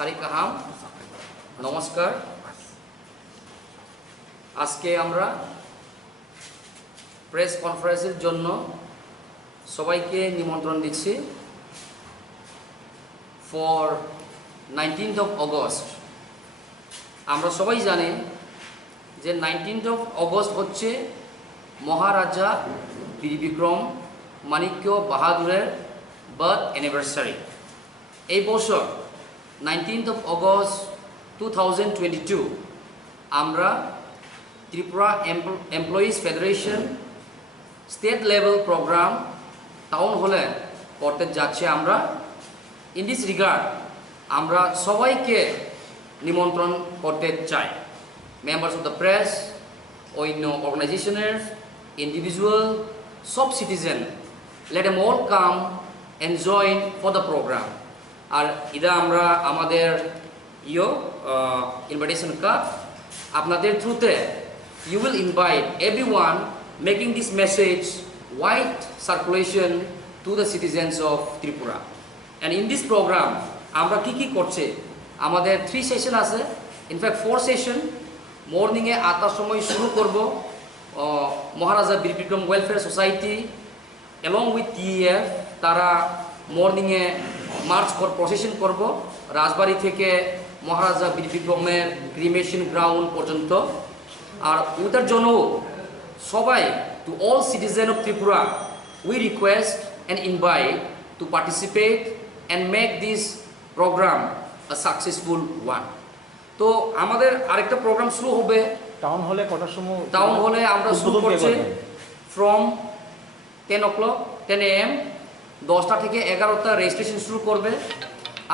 সারি কাহাম নমস্কার। আজকে আমরা প্রেস কনফারেন্সের জন্য সবাইকে নিমন্ত্রণ দিচ্ছি ফর 19th of August। আমরা সবাই জানি যে 19th of August হচ্ছে মহারাজা বীর বিক্রম মাণিক্য বাহাদুরের বার্থ অ্যানিভার্সারি। এই বছর 19th of August 2022 আমরা Tripura employees federation state level programme town হলে করতে যাচ্ছে। আমরা ইন দিস রিগার্ড আমরা সবাইকে নিমন্ত্রণ করতে চাই। মেম্বার্স অফ দ্য প্রেস, অন্য অর্গানাইজেশনের, ইন্ডিভিজুয়াল, সব citizen, let them all come and join for the program. আর এটা আমরা আমাদের ইনভাইটেশন কার্ড আপনাদের থ্রুতে you will invite everyone, making this message wide circulation to the citizens of Tripura. And in this program আমরা কি করছে, আমাদের 3 সেশন আছে, ইনফ্যাক্ট 4 সেশন। মর্নিংয়ে 8টার সময় শুরু করব Maharaja Bir Bikram welfare society along with TEF, তারা মর্নিংয়ে প্রসেশন করব রাজবাড়ি থেকে মহারাজা বীর বিক্রমের ক্রিমেশন গ্রাউন্ড পর্যন্ত। আর ওটার জন্য সবাই, to all citizen of Tripura, we request and invite to participate and make this programme a successful one. তো আমাদের আরেকটা প্রোগ্রাম শুরু হবে টাউন হলে কটার সময়? টাউন হলে আমরা শুরু করছি ফ্রম 10 o'clock 10 AM 10টা থেকে 11টা রেজিস্ট্রেশন শুরু করবে।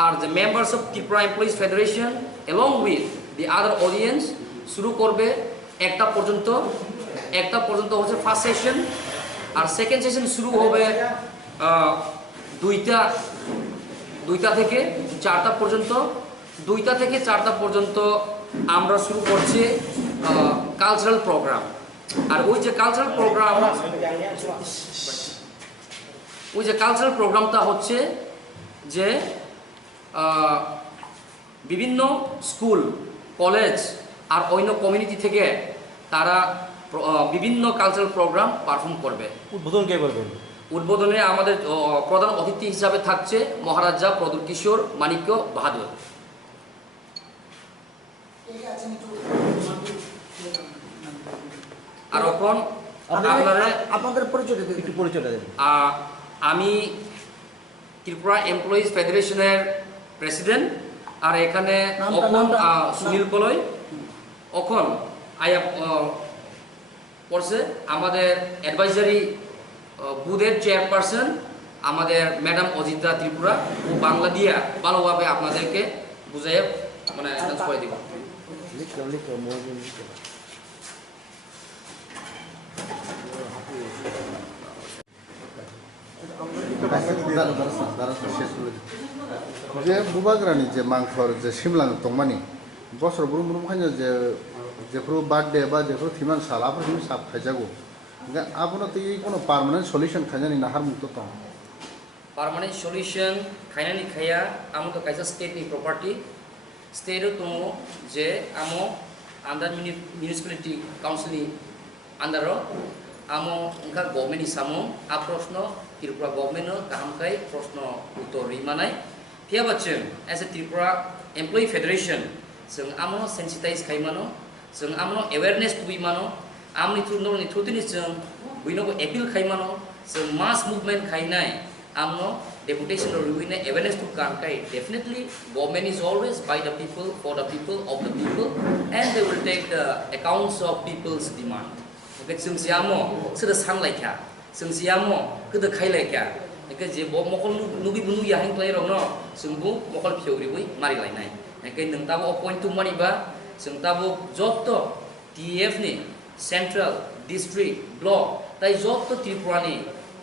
Are the members of Tripura employees federation along with the other audience শুরু করবে 1টা পর্যন্ত। 1টা পর্যন্ত হচ্ছে ফার্স্ট সেশন, আর সেকেন্ড সেশন শুরু হবে 2টা থেকে 4টা পর্যন্ত। 2টা থেকে 4টা পর্যন্ত আমরা শুরু করছি কালচারাল প্রোগ্রাম। আর ওই যে কালচারাল প্রোগ্রামটা হচ্ছে যে বিভিন্ন স্কুল, কলেজ আর অন্য কমিউনিটি থেকে তারা বিভিন্ন কালচারাল প্রোগ্রাম পারফর্ম করবে। উদ্বোধন কে করবেন? উদ্বোধনে আমাদের প্রধান অতিথি হিসাবে থাকছে মহারাজা প্রদুর কিশোর মাণিক্য বাহাদুর। আর এখন আপনাদের পরিচয়টা দেন। আমি ত্রিপুরা এমপ্লয়িজ ফেডারেশনের প্রেসিডেন্ট, আর এখানে সুনীল কলই এখন পড়ছে আমাদের অ্যাডভাইজারি বুথের চেয়ারপারসন আমাদের ম্যাডাম অজিতা ত্রিপুরা। ও বাংলা দিয়া ভালোভাবে আপনাদেরকে বুঝাই মানে করে দিব। যে বুবাগ্রানি যে মাংসর যে সিমলাং তংমানি বছর বুরুম বুরুম খাইनो যে যেফोर बार्थडे बा जेफोर थिमान सालाफोर हिम साब खाइजागो आपनो तो कोनो पार्मानेंट सल्यूशन खाइजानि नाहार मुक्त दं। पार्मानेंट सल्यूशन खाइनानि खाया आमो तो काइसा स्टेटनि प्रपार्टी स्टेट दङ जे आमो आन्डार म्युनिसिपालिटी काउन्सिलनि आन्डार आमो उनका गभर्नमेन्ट हिसाबो आ प्रश्न त्रिपुरा गभर्नमेन्ट गाहामखाय प्रश्न उत्तर रिमानाय थियाबाचों एज ए त्रिपुरा एमप्लयी फेडरेशन जों आमो सेन्सिटाइज खाइमानो, जों आमो अवेयरनेस तुइमानो, आमनि थ्रुनि जों बयनोबो एपिल खाइमानो, जों मास मुभमेन्ट खाइनाय आमनो डेपुटेशन रिविने अवेयरनेस टू कानखाय definitely government is always by the people, for the people, of the people, and they will take the accounts of people's demand. जों सियामो सोर सानलायखा, जों सियामो गोदो खाइलायखा एके जे मकल नुगिबो नुया हांख्लाय रंनो जोंबो मकल फियौरिबो मारिलायनाय एके नोंताबो अपॉइंट टू मानिबा जोंताबो जत्त टीएफ नि सेंट्रल डिस्ट्रिक्ट ब्लक ताई जत्त त्रिपुरानि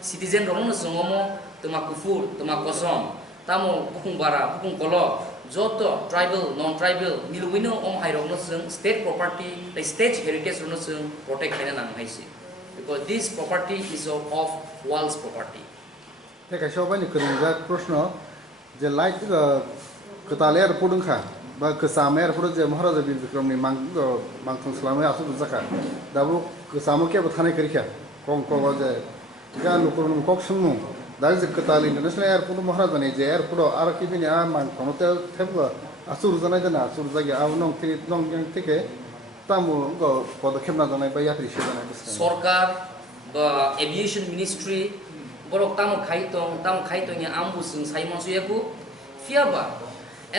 सिटीजन रंनो जोंमो तमा कुफुर तमा कसम तामो बुकुं बारा बुकुं कल जत्त ट्राइबल नन ट्राइबल मिलुइनो ओम हाइरंनो जों स्टेट प्रॉपर्टी ताई स्टेट हेरिटेज रंनो जों प्रोटेक्ट खायना नांहायसि because this property is of world's property. ते कायसो बायनि खोनजा प्रश्न जे like ketali airport dengka ba kesama airport je Maharaja bir Bikram ni mangtung selama asu zaka dabu kesama ke bathane kerja kong je gan lukur num kok semu dari je ketali international airport Maharaja ni je airport ar ki bini a mangtung te thebga asur jana jana asur jagi a nong tiri nong yang tike tamu go পদক্ষেপ না জানাই বা ইয়াত্রী সেবা নাই সরকার বা aviation ministry borok tamu khaitong ya ambu sing saimon suyaku fiaba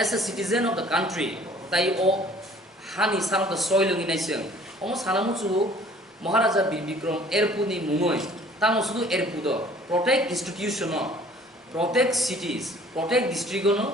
as a citizen of the country tai o hani san of the soil ngi naiseng omo sanamu chu Maharaja Bir Bikram airpuni mungoi tamu sudu airpudo protect institution no protect cities protect district no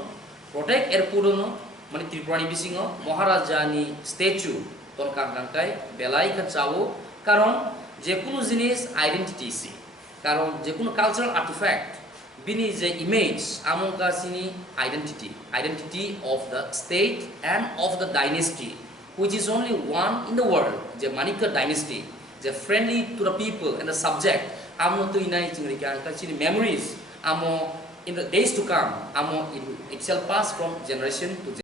protect airport no mani Tripurani bisingo Maharaja ni statue torkar dangkai belai ka chawo karon je kono jinis identity si karon je kono cultural artifact bini je image among kasini identity of the state and of the dynasty which is only one in the world je Manika dynasty je friendly to the people and the subject amo to inai chingri kan kasini memories amo in the days to come amo it shall pass from generation to generation.